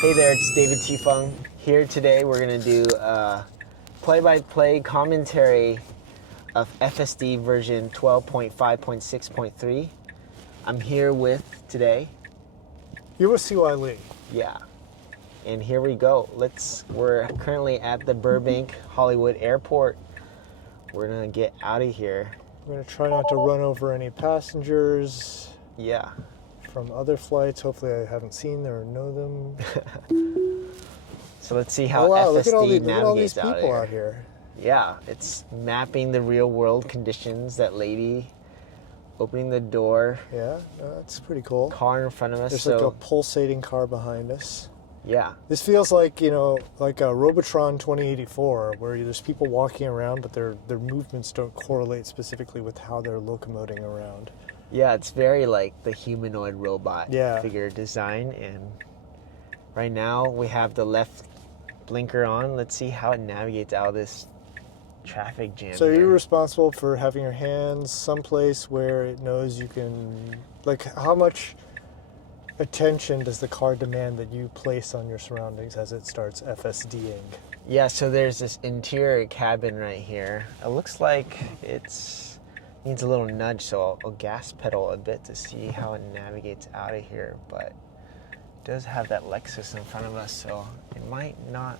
Hey there, it's David T. Phung. Here today we're going to do a play-by-play commentary of FSD version 12.5.6.3. I'm here with today. You will see why Lee. Yeah. And here we go. We're currently at the Burbank Hollywood Airport. We're going to get out of here. We're going to try not to run over any passengers. Yeah. From other flights. Hopefully I haven't seen or know them. So let's see how FSD look at all these navigates people out here. Yeah, it's mapping the real world conditions. That lady opening the door. Yeah, that's pretty cool. Car in front of us. There's like a pulsating car behind us. Yeah. This feels like, like a Robotron 2084, where there's people walking around, but their movements don't correlate specifically with how they're locomoting around. Yeah, it's very like the humanoid robot figure design. And right now we have the left blinker on. Let's see how it navigates out of this traffic jam. So you're responsible for having your hands someplace where it knows you can, like, how much attention does the car demand that you place on your surroundings as it starts FSDing? Yeah, so there's this interior cabin right here. It looks like needs a little nudge, so I'll gas pedal a bit to see how it navigates out of here. But it does have that Lexus in front of us, so it might not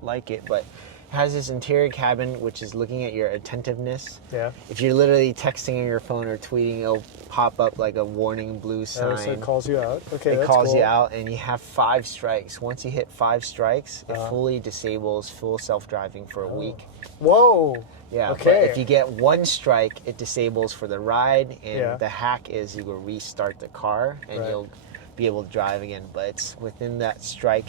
like it. But it has this interior cabin, which is looking at your attentiveness. Yeah. If you're literally texting on your phone or tweeting, it'll pop up like a warning blue sign. So it calls you out. Okay, it that's calls cool. you out, and you have 5 strikes. Once you hit 5 strikes, it fully disables full self-driving for a week. Whoa. Yeah, okay. But if you get 1 strike, it disables for the ride, and the hack is you will restart the car, and you'll be able to drive again. But it's within that strike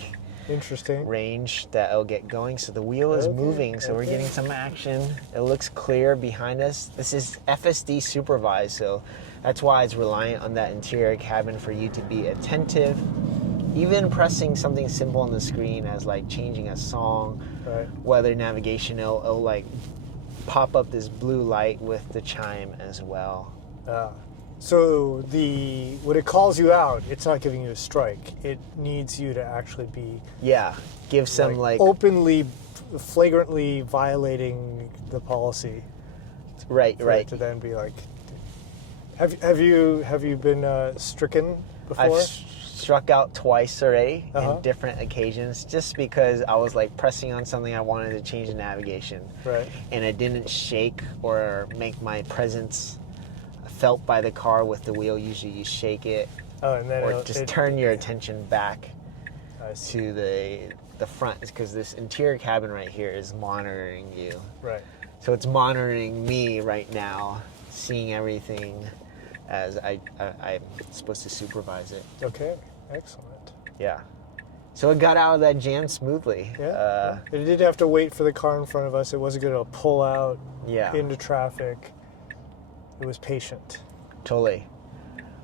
range that it'll get going. So the wheel is moving, so we're getting some action. It looks clear behind us. This is FSD supervised, so that's why it's reliant on that interior cabin for you to be attentive. Even pressing something simple on the screen as like changing a song, weather navigation, it'll like pop up this blue light with the chime as well. So when it calls you out, it's not giving you a strike. It needs you to actually be give some like openly, flagrantly violating the policy. Right. To then be like, have you been stricken before? I've struck out twice already in different occasions, just because I was like pressing on something I wanted to change the navigation, and I didn't shake or make my presence felt by the car with the wheel. Usually you shake it, and then or just turn your attention back to the front, because this interior cabin right here is monitoring you. So it's monitoring me right now, seeing everything as I'm supposed to supervise it. Okay, excellent. Yeah. So it got out of that jam smoothly. It didn't have to wait for the car in front of us. It wasn't going to pull out into traffic. It was patient. Totally.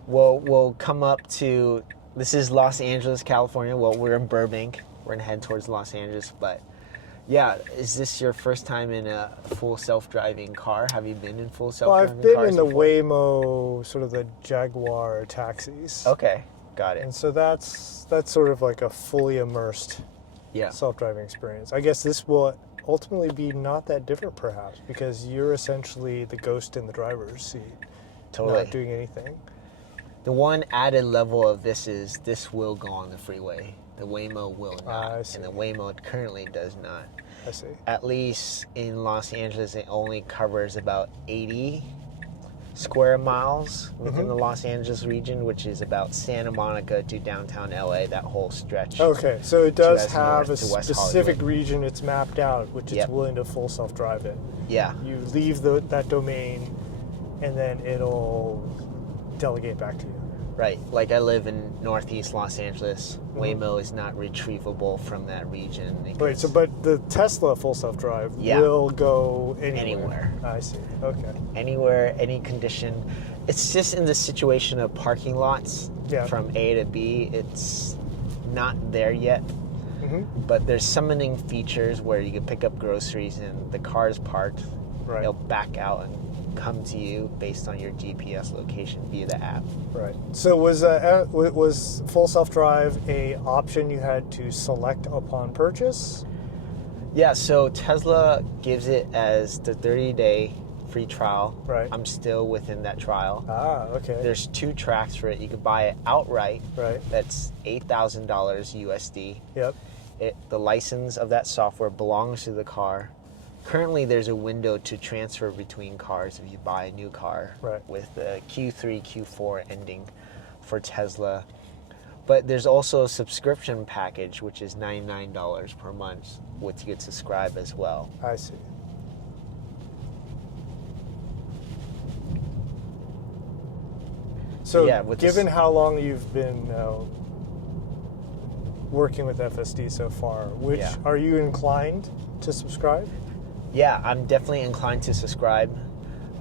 We'll come up to, this is Los Angeles, California. Well, we're in Burbank. We're going to head towards Los Angeles. But yeah, is this your first time in a full self-driving car? Have you been in full self-driving cars? Well, I've been in the Waymo, sort of the Jaguar taxis. Okay, got it. And so that's sort of like a fully immersed self-driving experience. I guess this will ultimately be not that different, perhaps, because you're essentially the ghost in the driver's seat, not doing anything. The one added level of this is this will go on the freeway. The Waymo will not, and the Waymo currently does not. I see. At least in Los Angeles, it only covers about 80 square miles within the Los Angeles region, which is about Santa Monica to downtown LA, that whole stretch. Okay, so it does have a specific region it's mapped out, which it's willing to full self-drive in. Yeah. You leave that domain, and then it'll delegate back to you. Right. Like I live in Northeast Los Angeles. Waymo is not retrievable from that region. Wait, but the Tesla full self-drive will go anywhere. I see. Okay. Anywhere, any condition. It's just in the situation of parking lots from A to B. It's not there yet. But there's summoning features where you can pick up groceries and the car's parked. They'll back out and come to you based on your GPS location via the app. Right. So was full self-drive a option you had to select upon purchase? Yeah, so Tesla gives it as the 30-day free trial. Right. I'm still within that trial. Ah, okay. There's 2 tracks for it. You could buy it outright. Right. That's $8,000 USD. Yep. The license of that software belongs to the car. Currently, there's a window to transfer between cars if you buy a new car, right, with the Q3, Q4 ending for Tesla. But there's also a subscription package, which is $99 per month, which you could subscribe as well. I see. So, yeah, given how long you've been working with FSD so far, are you inclined to subscribe? Yeah, I'm definitely inclined to subscribe.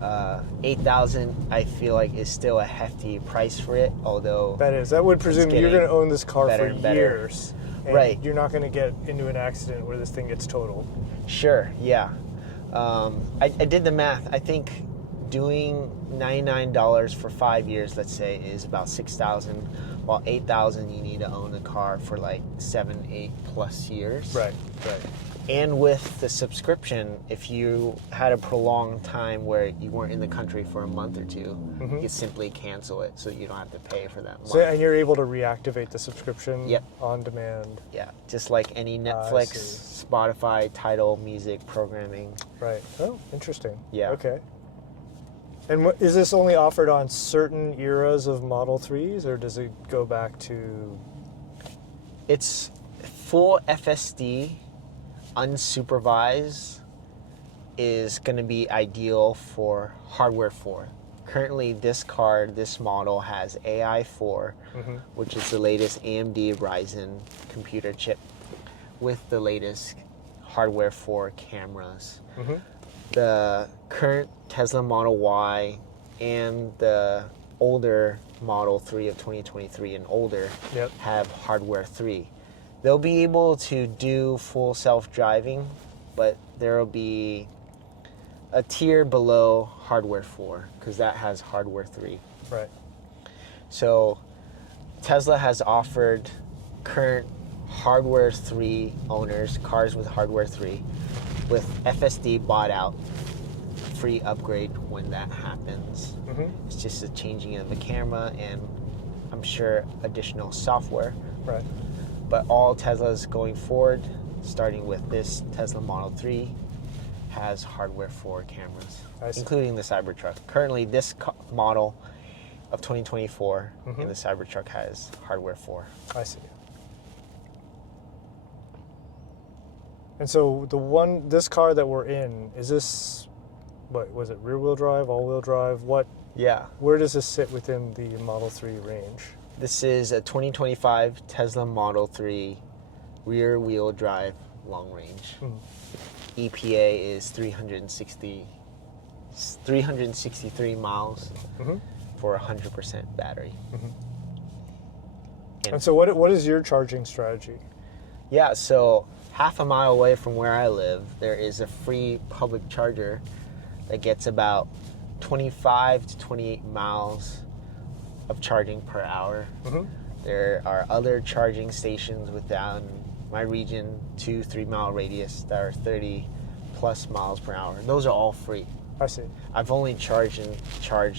$8,000, I feel like, is still a hefty price for it, although... That would presume you're going to own this car for years. And right. You're not going to get into an accident where this thing gets totaled. Sure, yeah. I did the math. I think doing $99 for 5 years, let's say, is about $6,000, while $8,000 you need to own the car for like 7, 8 plus years. Right, right. And with the subscription, if you had a prolonged time where you weren't in the country for a month or two, you could simply cancel it so you don't have to pay for that month. So, and you're able to reactivate the subscription on demand? Yeah, just like any Netflix, Spotify, Tidal, music, programming. Right. Oh, interesting. Yeah. Okay. And is this only offered on certain eras of Model 3s, or does it go back to... It's full FSD, unsupervised, is going to be ideal for hardware 4. Currently, this model has AI 4, which is the latest AMD Ryzen computer chip with the latest hardware 4 cameras. The current Tesla Model Y and the older Model 3 of 2023 and older have hardware 3. They'll be able to do full self-driving, but there will be a tier below hardware 4 because that has hardware 3. Right. So Tesla has offered current hardware 3 owners, cars with hardware 3, with FSD bought out, free upgrade when that happens. It's just a changing of the camera and I'm sure additional software. Right. But all Teslas going forward, starting with this Tesla Model 3, has hardware 4 cameras, including the Cybertruck. Currently, this model of 2024 in the Cybertruck has hardware 4. I see. And so this car that we're in, is this, what was it, rear-wheel drive, all-wheel drive? Where does this sit within the Model 3 range? This is a 2025 Tesla Model 3 rear-wheel drive long range. EPA is 363 miles for 100% battery. And so what is your charging strategy? Yeah, so half a mile away from where I live, there is a free public charger that gets about 25 to 28 miles of charging per hour. There are other charging stations within my region, 2-3 mile radius, that are 30 plus miles per hour. Those are all free. I see. I've only charged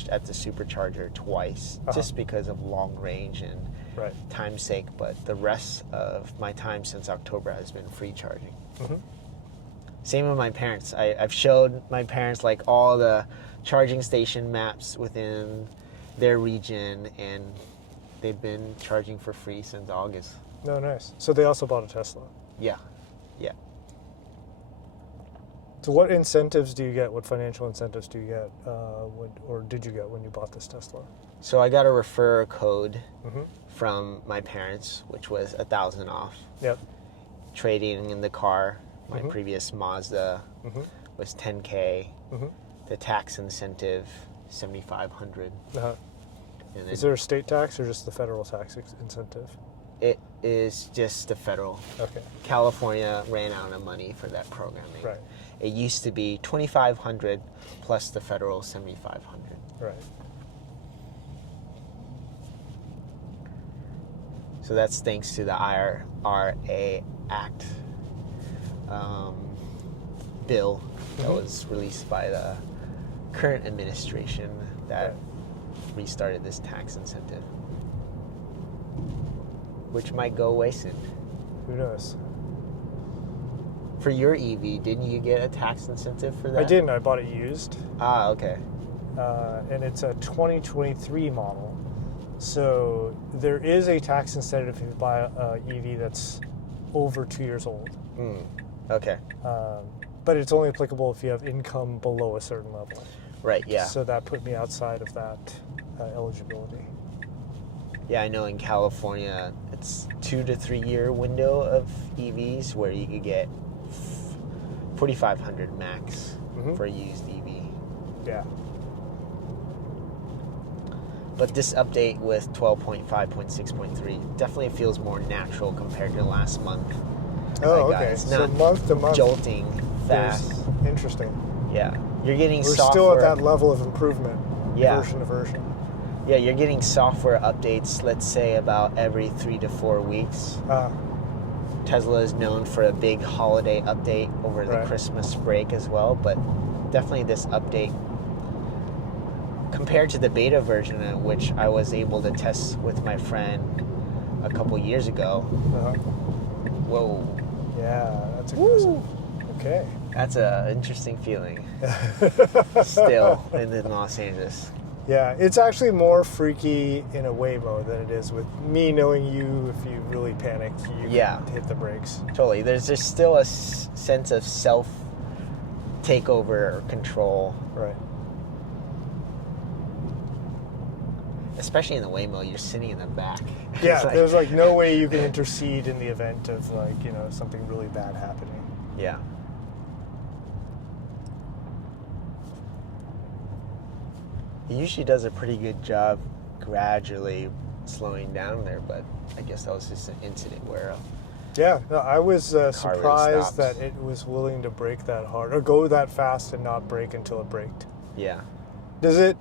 at the supercharger twice, just because of long range and time's sake, but the rest of my time since October has been free charging. Same with my parents. I've showed my parents like all the charging station maps within their region, and they've been charging for free since August. No, nice. So they also bought a Tesla? Yeah. So what incentives do you get? What financial incentives do you get, or did you get when you bought this Tesla? So I got a referral code from my parents, which was $1,000 off. Trading in the car, my previous Mazda was $10K. The tax incentive, $7,500. Is there a state tax or just the federal tax incentive? It is just the federal. Okay. California ran out of money for that programming. Right. It used to be $2,500 plus the federal $7,500. Right. So that's thanks to the IRA Act bill that was released by the current administration that restarted this tax incentive, which might go away soon. Who knows? For your EV, didn't you get a tax incentive for that? I didn't. I bought it used. Ah, okay. And it's a 2023 model. So there is a tax incentive if you buy a EV that's over 2 years old. Okay. But it's only applicable if you have income below a certain level. Right, yeah. So that put me outside of that eligibility. Yeah, I know in California, it's 2 to 3 year window of EVs where you could get $4,500 max for a used EV. Yeah. But this update with 12.5.6.3 definitely feels more natural compared to last month. Oh, okay. It's so not month to month, jolting fast. Interesting. Yeah, you're getting We're software. still at that level of improvement, Yeah. version to version. Yeah, you're getting software updates, let's say about every 3 to 4 weeks. Tesla is known for a big holiday update over the Christmas break as well, but definitely this update, compared to the beta version, which I was able to test with my friend a couple years ago. Whoa. Yeah, that's aggressive. Okay. That's an interesting feeling. Still in Los Angeles. Yeah, it's actually more freaky in a Waymo than it is with me knowing you. If you really panic, you can hit the brakes. Totally. There's just still a sense of self takeover or control. Right. Especially in the Waymo, you're sitting in the back. Yeah, there's like no way you can intercede in the event of something really bad happening. Yeah. It usually does a pretty good job gradually slowing down there, but I guess that was just an incident where yeah, no, I was surprised really that it was willing to brake that hard or go that fast and not brake until it braked. Yeah. Does it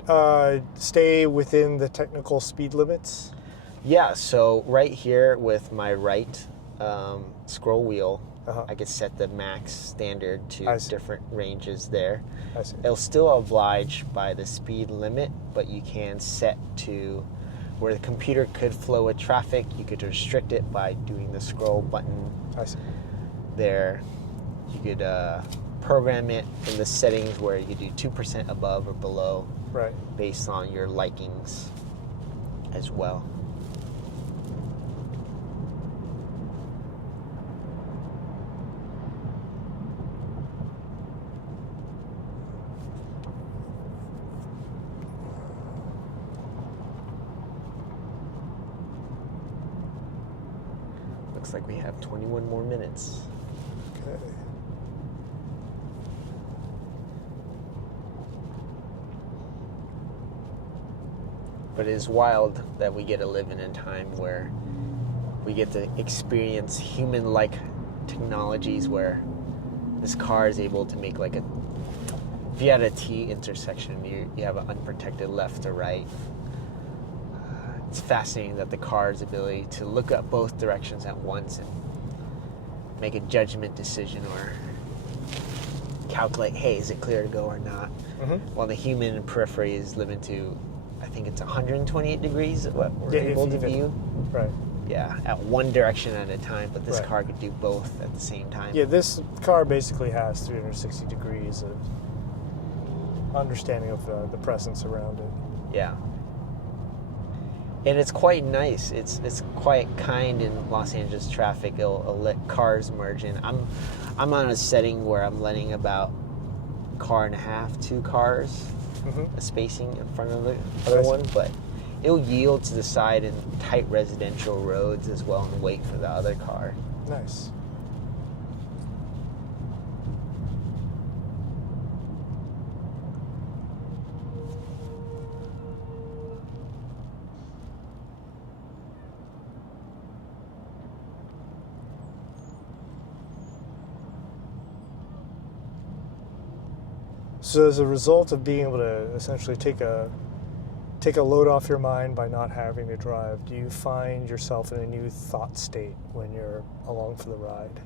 stay within the technical speed limits? Yeah, so right here with my right scroll wheel, I could set the max standard to different ranges there. I see. It'll still oblige by the speed limit, but you can set to where the computer could flow with traffic. You could restrict it by doing the scroll button. I see. There, you could program it in the settings where you could do 2% above or below, based on your likings as well. Looks like we have 21 more minutes. Okay. But it is wild that we get to live in a time where we get to experience human-like technologies where this car is able to make like a... If you had a T intersection, you have an unprotected left or right. It's fascinating that the car's ability to look at both directions at once and make a judgment decision or calculate, hey, is it clear to go or not? While the human periphery is limited to, I think it's 128 degrees of what we're able to view. Right. Yeah, at one direction at a time, but this car could do both at the same time. Yeah, this car basically has 360 degrees of understanding of the presence around it. Yeah. And it's quite nice. It's quite kind in Los Angeles traffic. It'll let cars merge in. I'm on a setting where I'm letting about a car and a half, 2 cars, a spacing in front of the other one, but it'll yield to the side in tight residential roads as well and wait for the other car. Nice. So as a result of being able to essentially take a load off your mind by not having to drive, do you find yourself in a new thought state when you're along for the ride?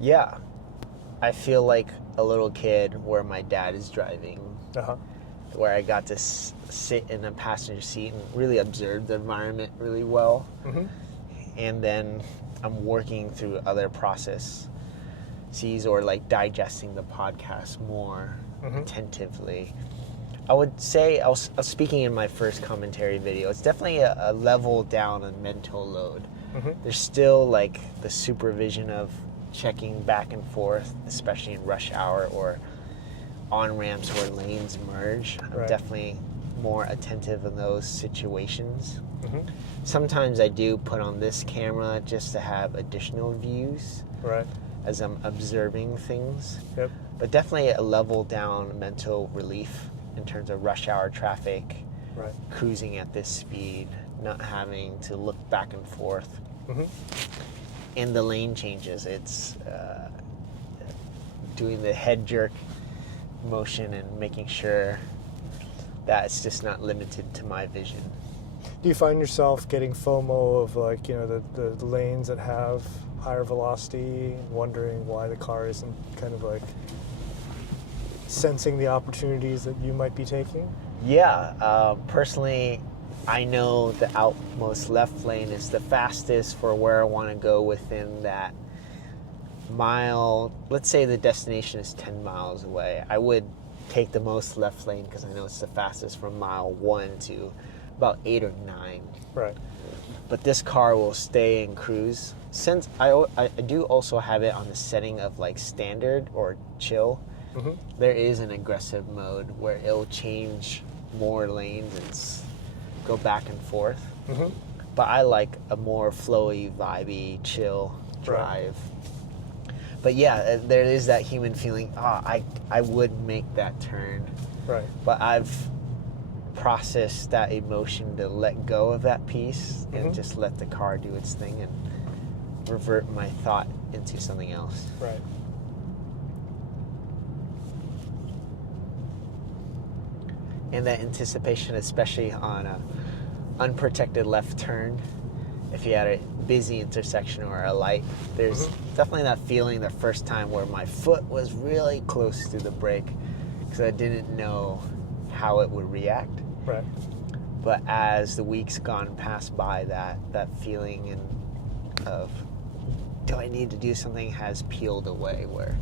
Yeah. I feel like a little kid where my dad is driving, where I got to sit in a passenger seat and really observe the environment really well. Mm-hmm. And then I'm working through other processes or like digesting the podcast more attentively. I would say, I was speaking in my first commentary video, it's definitely a level down on mental load. Mm-hmm. There's still like the supervision of checking back and forth, especially in rush hour or on ramps where lanes merge. I'm definitely more attentive in those situations. Mm-hmm. Sometimes I do put on this camera just to have additional views as I'm observing things. Yep. But definitely a level down mental relief in terms of rush hour traffic, cruising at this speed, not having to look back and forth. Mm-hmm. And the lane changes, it's doing the head jerk motion and making sure that it's just not limited to my vision. Do you find yourself getting FOMO of like, the lanes that have higher velocity, wondering why the car isn't kind of like sensing the opportunities that you might be taking? Yeah, personally, I know the outmost left lane is the fastest for where I want to go within that mile. Let's say the destination is 10 miles away. I would take the most left lane because I know it's the fastest from mile 1 to about 8 or 9. Right. But this car will stay in cruise. Since I do also have it on the setting of like standard or chill, there is an aggressive mode where it'll change more lanes and go back and forth. Mm-hmm. But I like a more flowy, vibey, chill drive. Right. But yeah, there is that human feeling, I would make that turn. Right. But I've processed that emotion to let go of that piece and just let the car do its thing and revert my thought into something else. Right. And that anticipation, especially on a unprotected left turn, if you had a busy intersection or a light, there's definitely that feeling the first time where my foot was really close to the brake because I didn't know how it would react. Right. But as the weeks gone past by, that feeling of do I need to do something has peeled away where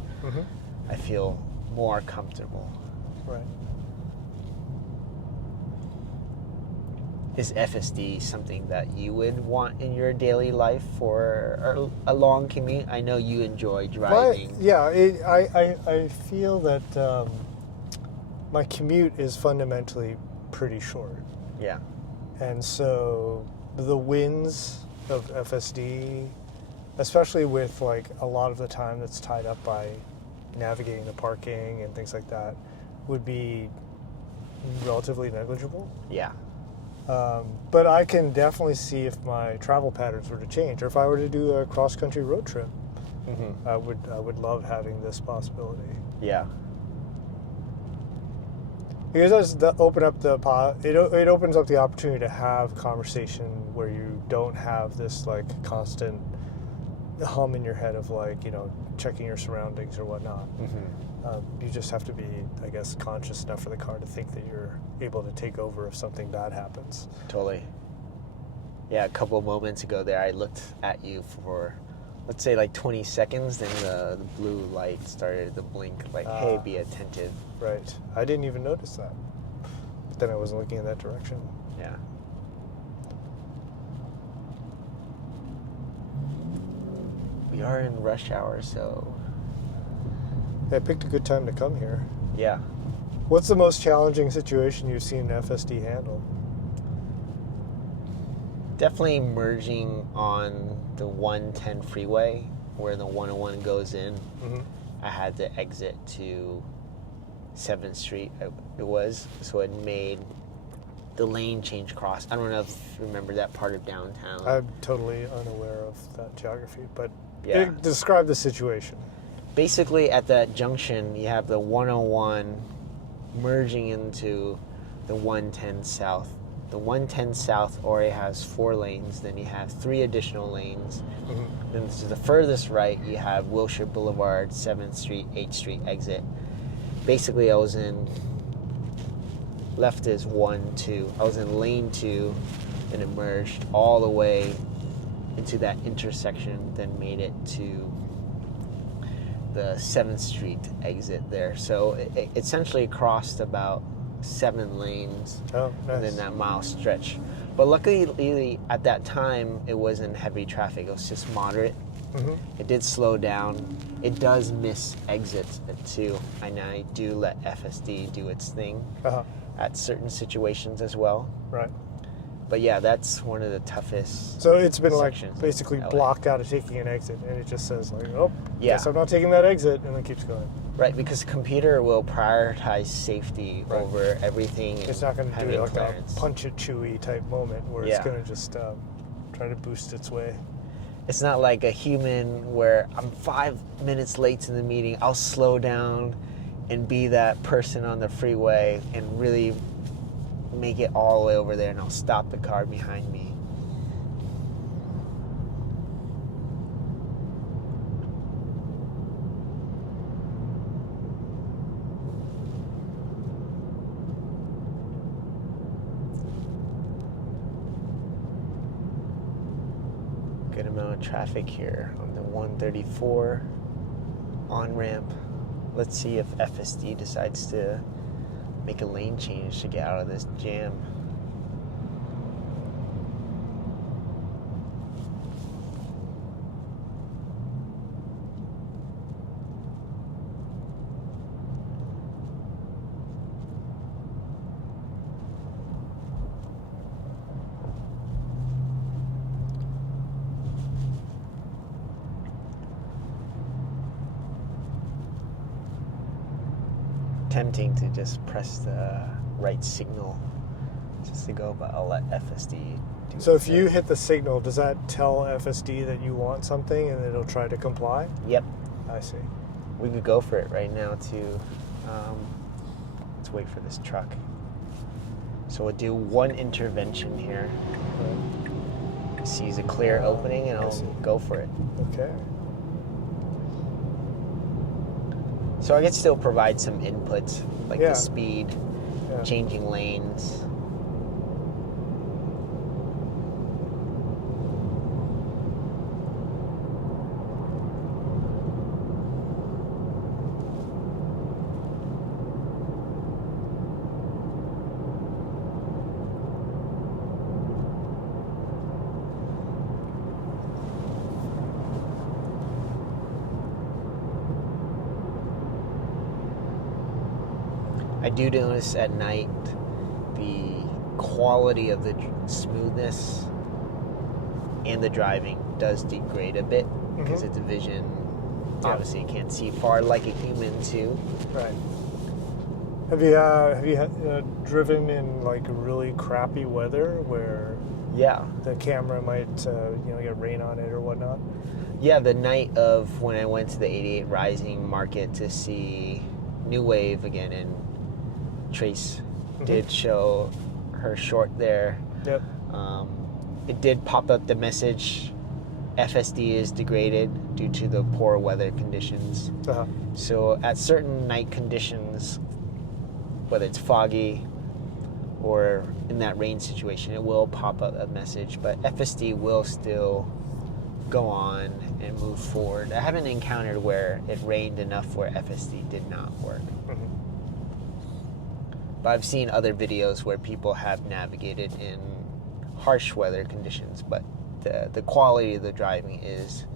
I feel more comfortable. Right. Is FSD something that you would want in your daily life for a long commute? I know you enjoy driving. I feel that my commute is fundamentally pretty short. Yeah. And so the wins of FSD, especially with like a lot of the time that's tied up by navigating the parking and things like that, would be relatively negligible. Yeah. But I can definitely see if my travel patterns were to change, or if I were to do a cross-country road trip, I would love having this possibility. Yeah. Because it opens up the opportunity to have conversation where you don't have this like constant hum in your head of like, checking your surroundings or whatnot. You just have to be, I guess, conscious enough for the car to think that you're able to take over if something bad happens. Totally. Yeah, a couple of moments ago there, I looked at you for, let's say, like 20 seconds, then the blue light started to blink, like, hey, be attentive. Right. I didn't even notice that. But then I wasn't looking in that direction. Yeah. We are in rush hour, so... I picked a good time to come here. Yeah. What's the most challenging situation you've seen FSD handle? Definitely merging on the 110 freeway where the 101 goes in. I had to exit to 7th Street, it was. So it made the lane change cross. I don't know if you remember that part of downtown. I'm totally unaware of that geography, but describe the situation. Basically, at that junction, you have the 101 merging into the 110 South. The 110 South already has 4 lanes, then you have 3 additional lanes. Mm-hmm. Then to the furthest right, you have Wilshire Boulevard, 7th Street, 8th Street exit. Basically, I was in, left is 1, 2. I was in lane 2, and it merged all the way into that intersection, then made it to the 7th Street exit there. So it essentially crossed about 7 lanes within that mile stretch. But luckily, at that time, it wasn't heavy traffic. It was just moderate. Mm-hmm. It did slow down. It does miss exits too, and I do let FSD do its thing at certain situations as well. Right. But yeah, that's one of the toughest. So it's been sections like basically blocked out of taking an exit, and it just says like, "Oh, guess I'm not taking that exit," and then keeps going. Right, because the computer will prioritize safety over everything. It's not going to do like a punch it chewy type moment where it's going to just try to boost its way. It's not like a human where I'm 5 minutes late to the meeting. I'll slow down and be that person on the freeway and really make it all the way over there, and I'll stop the car behind me. Good amount of traffic here on the 134 on-ramp. Let's see if FSD decides to make a lane change to get out of this jam. Tempting to just press the right signal just to go, but I'll let FSD do it. So if you hit the signal, does that tell FSD that you want something and it'll try to comply? Yep. I see. We could go for it right now too. Let's wait for this truck. So we'll do one intervention here. Sees a clear opening and I'll go for it. Okay. So I could still provide some inputs, like the speed, changing lanes. I do notice at night the quality of the smoothness and the driving does degrade a bit because it's a vision. Obviously, you can't see far like a human too. Right. Have you driven in like really crappy weather where the camera might get rain on it or whatnot? Yeah, the night of when I went to the 88 Rising Market to see New Wave again in Trace did show her short there. Yep. It did pop up the message, FSD is degraded due to the poor weather conditions. So at certain night conditions, whether it's foggy or in that rain situation, it will pop up a message, but FSD will still go on and move forward. I haven't encountered where it rained enough where FSD did not work. But I've seen other videos where people have navigated in harsh weather conditions, but the quality of the driving is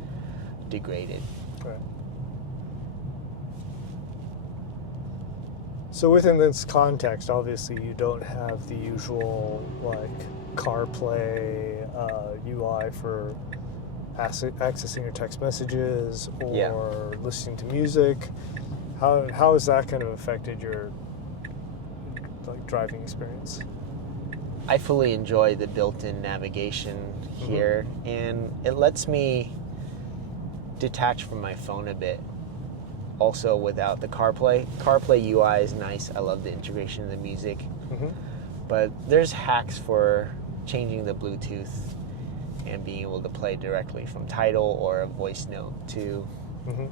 degraded. Right. So within this context, obviously you don't have the usual like CarPlay UI for accessing your text messages or listening to music. How has that kind of affected your driving experience? I fully enjoy the built-in navigation here, and it lets me detach from my phone a bit. also without the CarPlay. CarPlay UI is nice. I love the integration of the music. Mm-hmm. But there's hacks for changing the Bluetooth and being able to play directly from Tidal or a voice note too. Mm-hmm.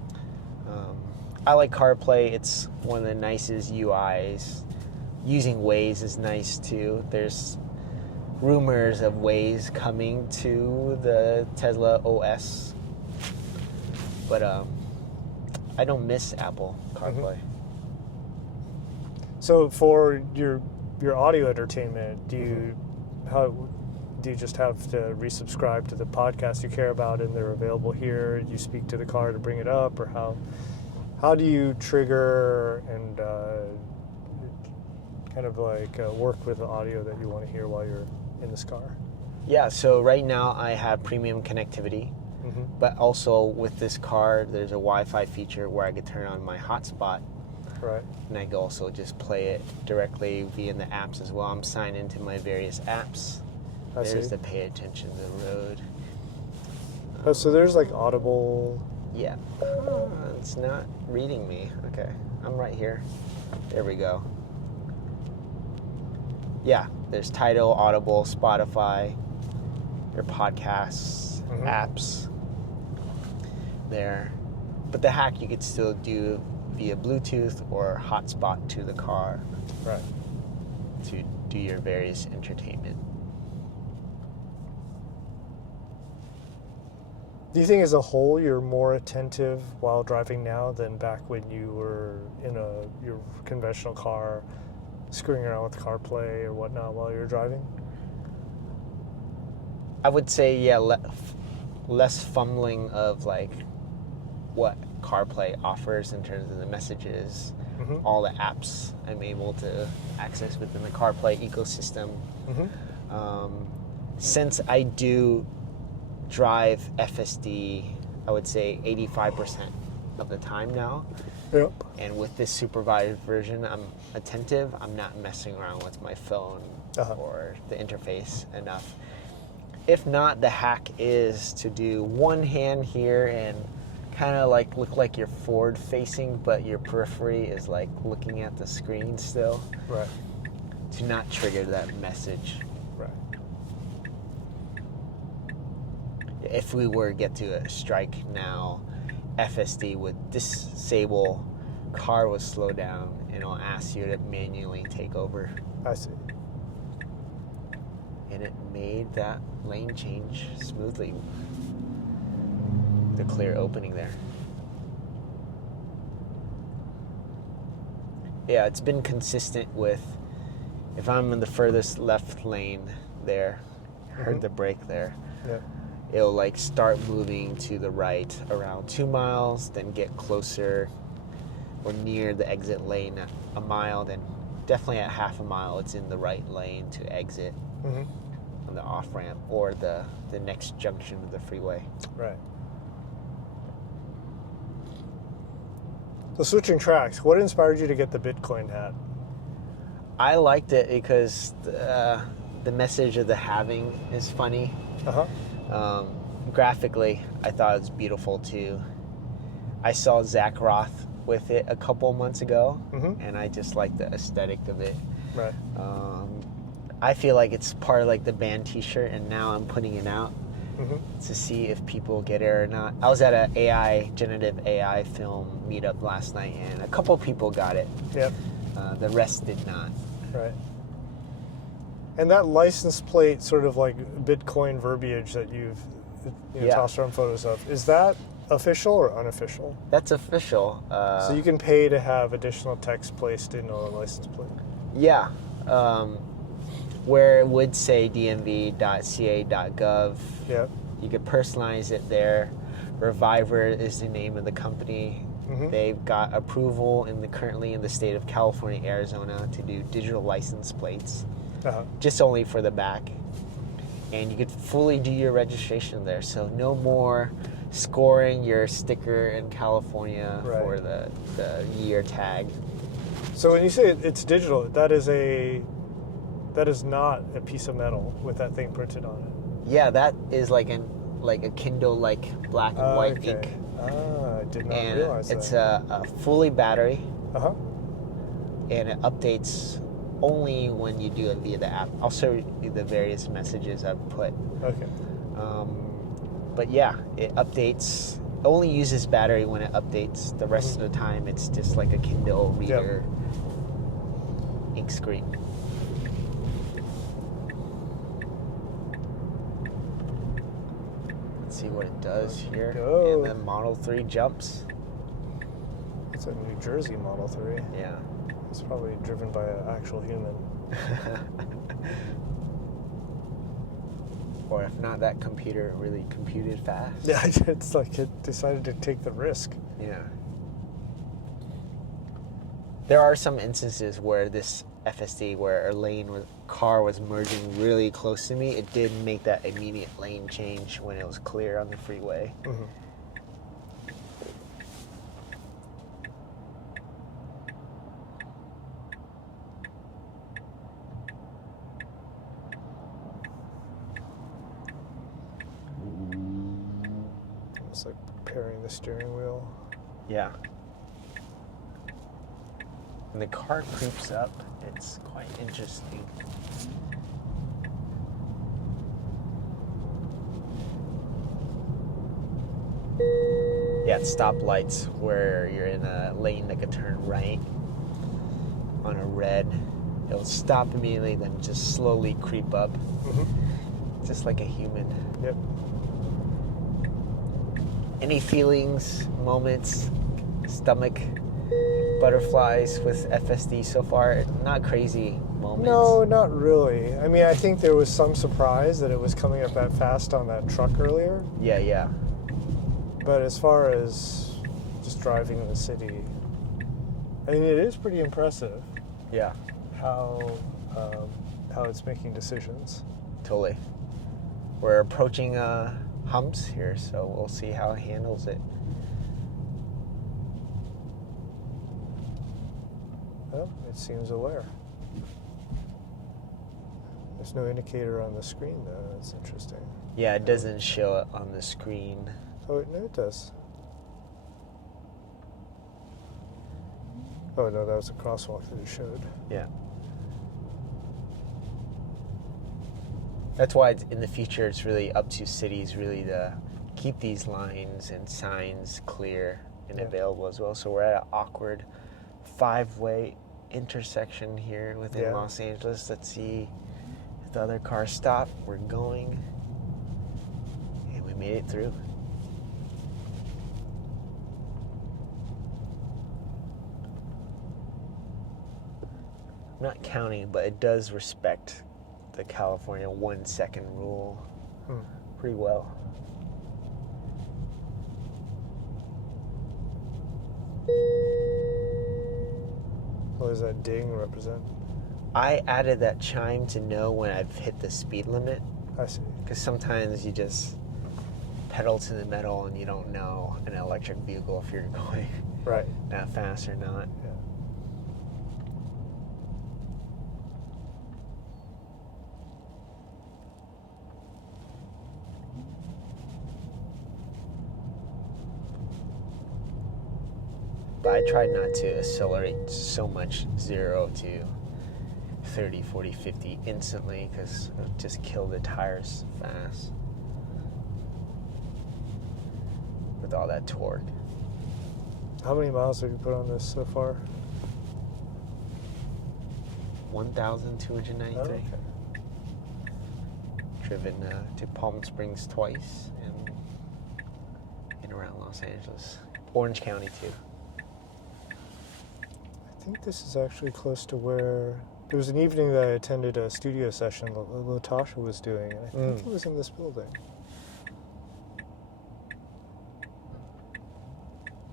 I like CarPlay. It's one of the nicest UIs. Using Waze is nice too. There's rumors of Waze coming to the Tesla OS. But I don't miss Apple CarPlay. Mm-hmm. So for your audio entertainment, do you just have to resubscribe to the podcast you care about and they're available here? Do you speak to the car to bring it up, or how do you trigger and kind of like work with the audio that you want to hear while you're in this car? Yeah, so right now I have premium connectivity, mm-hmm. but also with this car, there's a Wi-Fi feature where I could turn on my hotspot. Right. And I can also just play it directly via the apps as well. I'm signed into my various apps. There's the pay attention to the road. So there's like Audible. Yeah. It's not reading me. Okay. I'm right here. There we go. Yeah. There's Tidal, Audible, Spotify, your podcasts, mm-hmm. apps there. But the hack you could still do via Bluetooth or hotspot to the car. Right. To do your various entertainment. Do you think as a whole you're more attentive while driving now than back when you were in your conventional car, screwing around with CarPlay or whatnot while you're driving? I would say, yeah, less fumbling of like what CarPlay offers in terms of the messages, mm-hmm. all the apps I'm able to access within the CarPlay ecosystem. Mm-hmm. Since I do drive FSD, I would say 85% of the time now. Yep. And with this supervised version, I'm attentive. I'm not messing around with my phone or the interface enough. If not, the hack is to do one hand here and kind of like look like you're forward facing, but your periphery is like looking at the screen still. Right. To not trigger that message. Right. If we were to get to a strike now, FSD would disable, car would slow down, and it'll ask you to manually take over. I see. And it made that lane change smoothly. The clear opening there. Yeah, it's been consistent with, if I'm in the furthest left lane there, heard the brake there. Yeah. It'll like start moving to the right around 2 miles, then get closer or near the exit lane at a mile, then definitely at half a mile it's in the right lane to exit on the off-ramp or the next junction of the freeway. Right. So switching tracks, what inspired you to get the Bitcoin hat? I liked it because the message of the halving is funny. Graphically, I thought it was beautiful too. I saw Zach Roth with it a couple months ago, and I just like the aesthetic of it. Right. I feel like it's part of like the band T-shirt, and now I'm putting it out to see if people get it or not. I was at a generative AI film meetup last night, and a couple people got it. Yep. The rest did not. Right. And that license plate sort of like Bitcoin verbiage that you've tossed around photos of, is that official or unofficial? That's official. So you can pay to have additional text placed in a license plate? Yeah. Where it would say dmv.ca.gov, you could personalize it there. Reviver is the name of the company. They've got approval currently in the state of California, Arizona to do digital license plates. Just only for the back. And you could fully do your registration there. So no more scoring your sticker in California for the year tag. So when you say it's digital, that is not a piece of metal with that thing printed on it. Yeah, that is like a Kindle like black and white ink Ah, I did not realize that. It's a fully battery. Uh-huh. And it updates only when you do it via the app. I'll show you the various messages I've put. Okay. But yeah, it updates. Only uses battery when it updates. The rest of the time, it's just like a Kindle reader ink screen. Let's see what it does here. And the Model 3 jumps. It's a New Jersey Model 3. Yeah. It's probably driven by an actual human. Or if not, that computer really computed fast. Yeah, it's like it decided to take the risk. Yeah. There are some instances where this FSD, where a car was merging really close to me, it did make that immediate lane change when it was clear on the freeway. Mm-hmm. It's like preparing the steering wheel. Yeah. And the car creeps up. It's quite interesting. Yeah, it's stoplights where you're in a lane that could turn right on a red. It'll stop immediately, then just slowly creep up. Mm-hmm. Just like a human. Yep. Any feelings, moments, stomach butterflies with FSD so far? Not crazy moments. No, not really. I mean, I think there was some surprise that it was coming up that fast on that truck earlier. Yeah. But as far as just driving in the city, I mean, it is pretty impressive. Yeah. How it's making decisions. Totally. We're approaching humps here, so we'll see how it handles it. Well, it seems aware. There's no indicator on the screen, though. That's interesting. Yeah, it doesn't show it on the screen. Oh, no, it does. Oh, no, that was a crosswalk that it showed. Yeah. That's why in the future it's really up to cities really to keep these lines and signs clear and available as well. So we're at an awkward 5-way intersection here within Los Angeles. Let's see if the other cars stop. We're going. And we made it through. I'm not counting, but it does respect the California 1 second rule pretty well. What does that ding represent? I added that chime to know when I've hit the speed limit. I see. Because sometimes you just pedal to the metal and you don't know an electric vehicle if you're going that fast or not. Yeah. But I tried not to accelerate so much 0 to 30, 40, 50 instantly because it would just kill the tires fast with all that torque. How many miles have you put on this so far? 1,293. Oh, okay. Driven to Palm Springs twice and in around Los Angeles. Orange County too. I think this is actually close to where... There was an evening that I attended a studio session Latasha was doing, and I think it was in this building.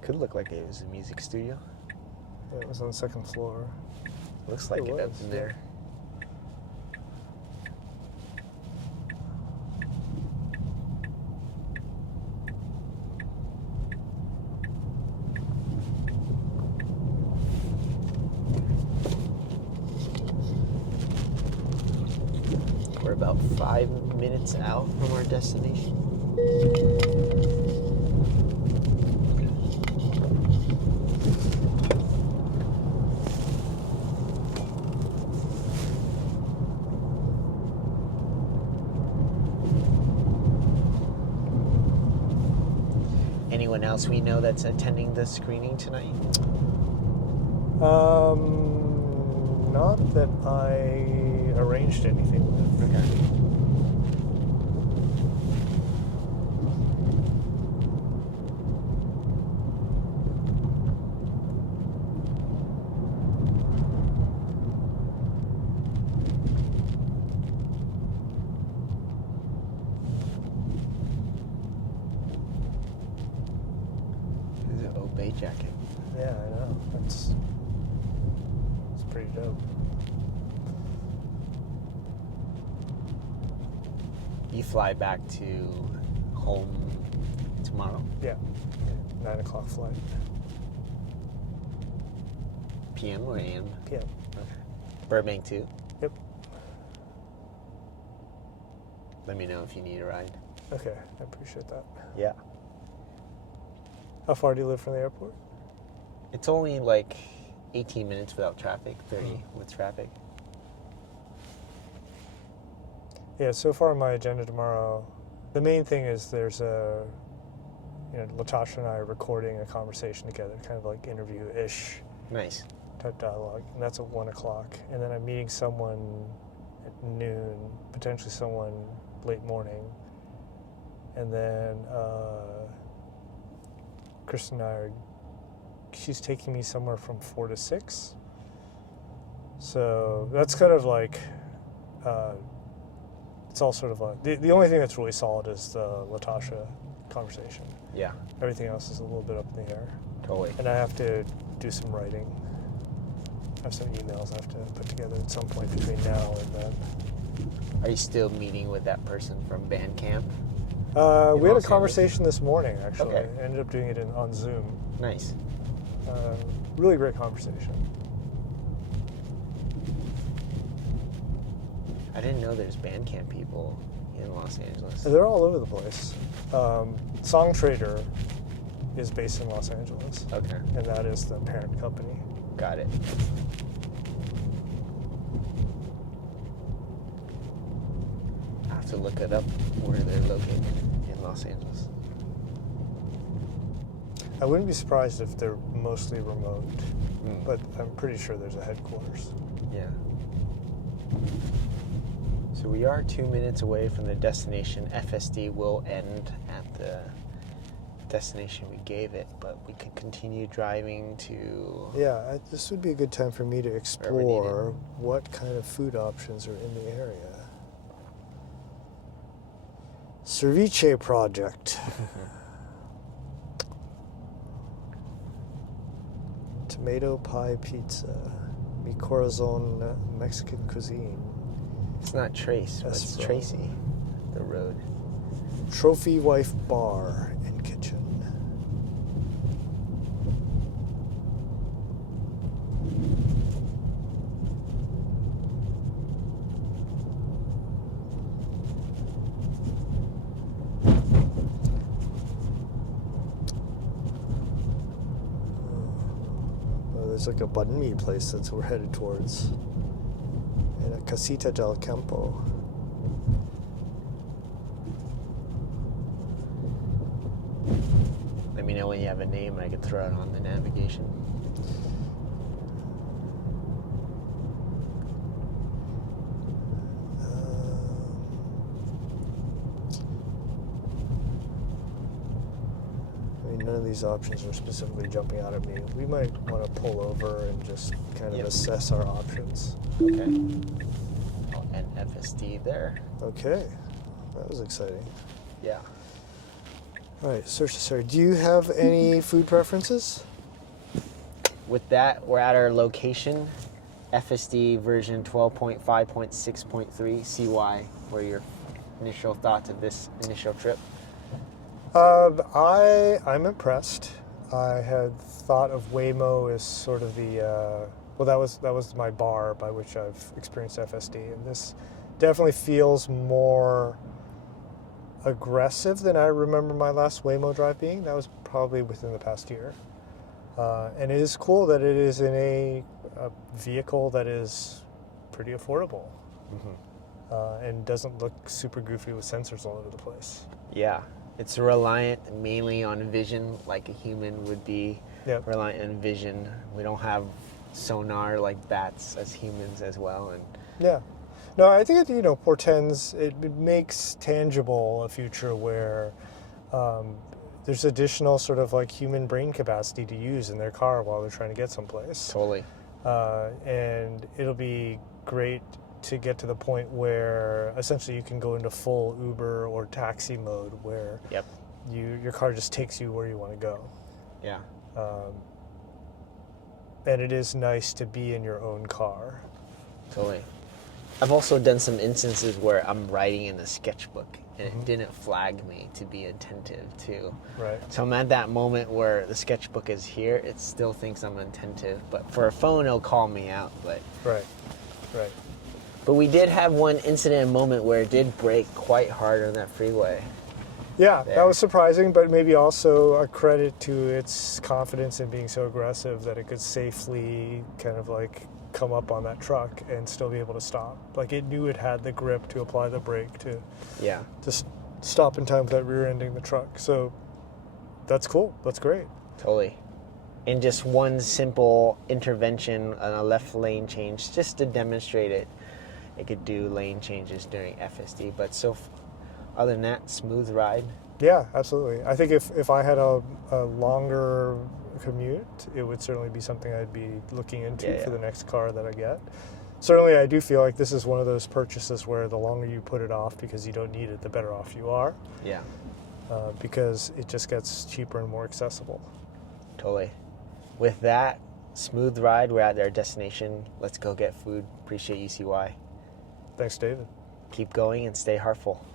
Could look like it was a music studio. Yeah, it was on the second floor. Looks like it up in there. We're about 5 minutes out from our destination. anyone else we know that's attending the screening tonight? Not that I arranged anything with. Okay. There's an Obey jacket. Yeah, I know. It's pretty dope. You fly back to home tomorrow? Yeah. 9 o'clock flight. PM or AM? PM. Okay. Burbank too? Yep. Let me know if you need a ride. Okay, I appreciate that. Yeah. How far do you live from the airport? It's only like 18 minutes without traffic, 30 with traffic. Yeah, so far on my agenda tomorrow, the main thing is there's Latasha and I are recording a conversation together, kind of like interview-ish. Nice. Type dialogue, and that's at 1 o'clock. And then I'm meeting someone at noon, potentially someone late morning. And then Kristen and I she's taking me somewhere from 4 to 6. So that's kind of like, it's all sort of like, the only thing that's really solid is the Latasha conversation. Yeah. Everything else is a little bit up in the air. Totally. And I have to do some writing. I have some emails I have to put together at some point between now and then. Are you still meeting with that person from band camp? We had a conversation this morning, actually. Okay. I ended up doing it on Zoom. Nice. Really great conversation. I didn't know there's band camp people in Los Angeles. They're all over the place. Song Trader is based in Los Angeles. Okay. And that is the parent company. Got it. I have to look it up where they're located in Los Angeles. I wouldn't be surprised if they're mostly remote, but I'm pretty sure there's a headquarters. Yeah. So we are 2 minutes away from the destination. FSD will end at the destination we gave it, but we could continue driving to... Yeah, this would be a good time for me to explore what kind of food options are in the area. Ceviche project. Tomato pie pizza. Mi corazon Mexican cuisine. It's not Trace, but it's Tracy, the road. Trophy Wife Bar and Kitchen. There's like a banh mi place that we're headed towards. And a Casita del Campo. Let me know when you have a name and I can throw it on the navigation. None of these options are specifically jumping out at me. We might want to pull over and just kind of assess our options. Okay. Oh, and FSD there. Okay. That was exciting. Yeah. All right, sorry. Do you have any food preferences? With that, we're at our location, FSD version 12.5.6.3. CY. What are your initial thoughts of this initial trip? I'm impressed. I had thought of Waymo as sort of the that was my bar by which I've experienced FSD, and this definitely feels more aggressive than I remember my last Waymo drive being. That was probably within the past year, and it is cool that it is in a vehicle that is pretty affordable, and doesn't look super goofy with sensors all over the place. Yeah. It's reliant mainly on vision, like a human would be reliant on vision. We don't have sonar like bats as humans as well. And yeah. No, I think it, portends, it makes tangible a future where there's additional sort of like human brain capacity to use in their car while they're trying to get someplace. Totally. And it'll be great to get to the point where essentially you can go into full Uber or taxi mode where your car just takes you where you want to go. Yeah. And it is nice to be in your own car. Totally. I've also done some instances where I'm writing in a sketchbook and it didn't flag me to be attentive to. Right. So I'm at that moment where the sketchbook is here, it still thinks I'm attentive. But for a phone, it'll call me out. But right. But we did have one incident and moment where it did brake quite hard on that freeway. Yeah, that was surprising, but maybe also a credit to its confidence in being so aggressive that it could safely kind of like come up on that truck and still be able to stop. Like it knew it had the grip to apply the brake to stop in time without rear-ending the truck. So that's cool. That's great. Totally. And just one simple intervention on a left lane change just to demonstrate it. It could do lane changes during FSD, but other than that, smooth ride. Yeah, absolutely. I think if I had a longer commute, it would certainly be something I'd be looking into for the next car that I get. Certainly, I do feel like this is one of those purchases where the longer you put it off because you don't need it, the better off you are. Yeah. Because it just gets cheaper and more accessible. Totally. With that, smooth ride. We're at our destination. Let's go get food. Appreciate UCY. Thanks, David. Keep going and stay heartful.